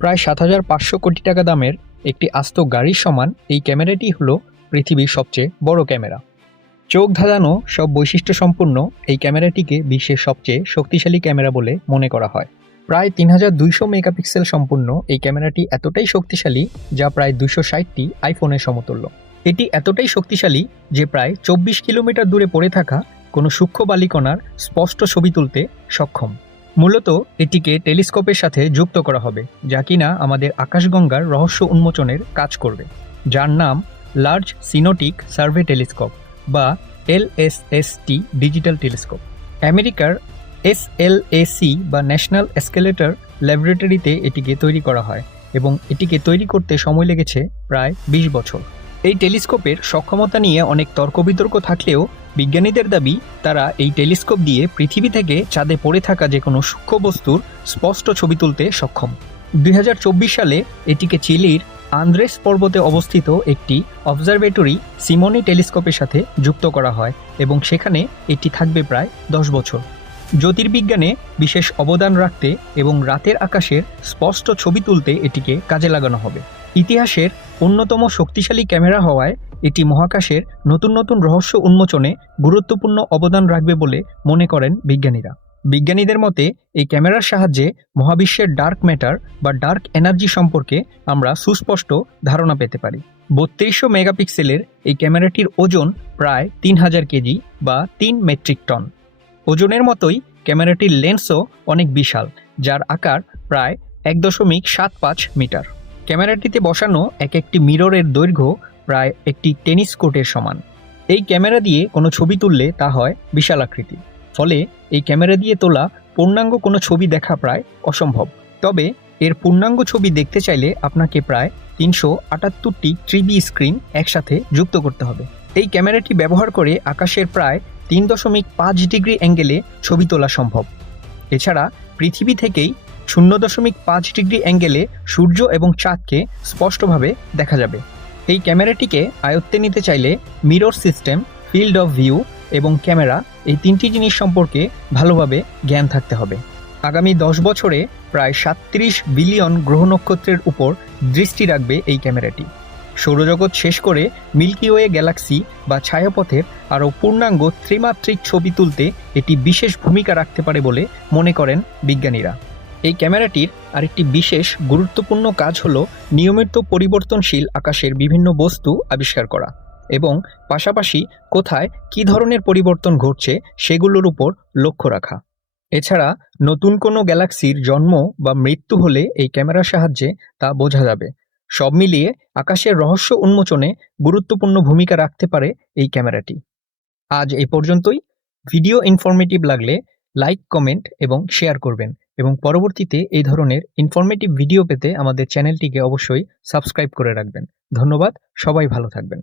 প্রায় ৭,৫০০ কোটি টাকা দামের একটি আস্ত গাড়ির সমান এই ক্যামেরাটি হলো পৃথিবীর সবচেয়ে বড় ক্যামেরা। চোখ ধাঁধানো সব বৈশিষ্ট্য সম্পন্ন এই ক্যামেরাটিকে বিশ্বের সবচেয়ে শক্তিশালী ক্যামেরা বলে মনে করা হয়। প্রায় ৩,২০০ মেগাপিক্সেল সম্পূর্ণ এই ক্যামেরাটি এতটাই শক্তিশালী যা প্রায় ২৬০টি আইফোনের সমতুল্য। এটি এতটাই শক্তিশালী যে প্রায় ২৪ কিলোমিটার দূরে পড়ে থাকা কোনো সূক্ষ্ম বালিকণার স্পষ্ট ছবি তুলতে সক্ষম। মূলত এটিকে টেলিস্কোপের সাথে যুক্ত করা হবে, যা কিনা আমাদের আকাশগঙ্গার রহস্য উন্মোচনের কাজ করবে, যার নাম লার্জ সিনোটিক সার্ভে টেলিস্কোপ বা LSST ডিজিটাল টেলিস্কোপ। আমেরিকার SLAC বা ন্যাশনাল স্কেলেটর ল্যাবরেটরিতে এটিকে তৈরি করা হয় এবং এটিকে তৈরি করতে সময় লেগেছে প্রায় ২০ বছর। এই টেলিস্কোপের সক্ষমতা নিয়ে অনেক তর্ক বিতর্ক থাকলেও বিজ্ঞানীদের দাবি তারা এই টেলিস্কোপ দিয়ে পৃথিবী থেকে চাঁদে পড়ে থাকা যে কোনো সূক্ষ্ম বস্তুর স্পষ্ট ছবি তুলতে সক্ষম। ২০২৪ সালে এটিকে চিলির আন্দ্রেস পর্বতে অবস্থিত একটি অবজারভেটরি সিমনি টেলিস্কোপের সাথে যুক্ত করা হয় এবং সেখানে এটি থাকবে প্রায় ১০ বছর। জ্যোতির্বিজ্ঞানে বিশেষ অবদান রাখতে এবং রাতের আকাশের স্পষ্ট ছবি তুলতে এটিকে কাজে লাগানো হবে। ইতিহাসের অন্যতম শক্তিশালী ক্যামেরা হওয়ায় এটি মহাকাশের নতুন নতুন রহস্য উন্মোচনে গুরুত্বপূর্ণ অবদান রাখবে বলে মনে করেন বিজ্ঞানীরা। বিজ্ঞানীদের মতে এই ক্যামেরার সাহায্যে মহাবিশ্বের ডার্ক ম্যাটার বা ডার্ক এনার্জি সম্পর্কে আমরা সুস্পষ্ট ধারণা পেতে পারি। ৩২০০ মেগাপিক্সেলের এই ক্যামেরাটির ওজন প্রায় ৩,০০০ কেজি বা ৩ মেট্রিক টন। ওজনের মতোই ক্যামেরাটির লেন্সও অনেক বিশাল, যার আকার প্রায় ১.৭৫ মিটার। ক্যামেরাটিতে বসানো এক একটি মিররের দৈর্ঘ্য প্রায় একটি টেনিস কোর্টের সমান। এই ক্যামেরা দিয়ে কোনো ছবি তুললে তা হয় বিশাল আকৃতি, ফলে এই ক্যামেরা দিয়ে তোলা পূর্ণাঙ্গ কোনো ছবি দেখা প্রায় অসম্ভব। তবে এর পূর্ণাঙ্গ ছবি দেখতে চাইলে আপনাকে প্রায় ৩৭৮টি 3D স্ক্রিন একসাথে যুক্ত করতে হবে। এই ক্যামেরাটি ব্যবহার করে আকাশের প্রায় ৩.৫ ডিগ্রি অ্যাঙ্গেলে ছবি তোলা সম্ভব। এছাড়া পৃথিবী থেকেই ০.৫ ডিগ্রি অ্যাঙ্গেলে সূর্য এবং চাঁদকে স্পষ্টভাবে দেখা যাবে। এই ক্যামেরাটিকে আয়ত্তে নিতে চাইলে mirror system, field of view এবং ক্যামেরা এই তিনটি জিনিস সম্পর্কে ভালোভাবে জ্ঞান থাকতে হবে। আগামী ১০ বছরে প্রায় ৩৭ বিলিয়ন গ্রহ নক্ষত্রের উপর দৃষ্টি রাখবে এই ক্যামেরাটি। সৌরজগৎ শেষ করে মিল্কি ওয়ে গ্যালাক্সি বা ছায়াপথের আরও পূর্ণাঙ্গ ত্রিমাত্রিক ছবি তুলতে এটি বিশেষ ভূমিকা রাখতে পারে বলে মনে করেন বিজ্ঞানীরা। এই ক্যামেরাটির আরেকটি বিশেষ গুরুত্বপূর্ণ কাজ হলো নিয়মিত পরিবর্তনশীল আকাশের বিভিন্ন বস্তু আবিষ্কার করা এবং পাশাপাশি কোথায় কী ধরনের পরিবর্তন ঘটছে সেগুলোর উপর লক্ষ্য রাখা। এছাড়া নতুন কোনো গ্যালাক্সির জন্ম বা মৃত্যু হলে এই ক্যামেরার সাহায্যে তা বোঝা যাবে। সব মিলিয়ে আকাশের রহস্য উন্মোচনে গুরুত্বপূর্ণ ভূমিকা রাখতে পারে এই ক্যামেরাটি। আজ এই পর্যন্তই। ভিডিও ইনফরমেটিভ লাগলে লাইক, কমেন্ট এবং শেয়ার করবেন এবং পরবর্তীতে এই ধরনের ইনফরমেটিভ ভিডিও পেতে আমাদের চ্যানেলটিকে অবশ্যই সাবস্ক্রাইব করে রাখবেন। ধন্যবাদ, সবাই ভালো থাকবেন।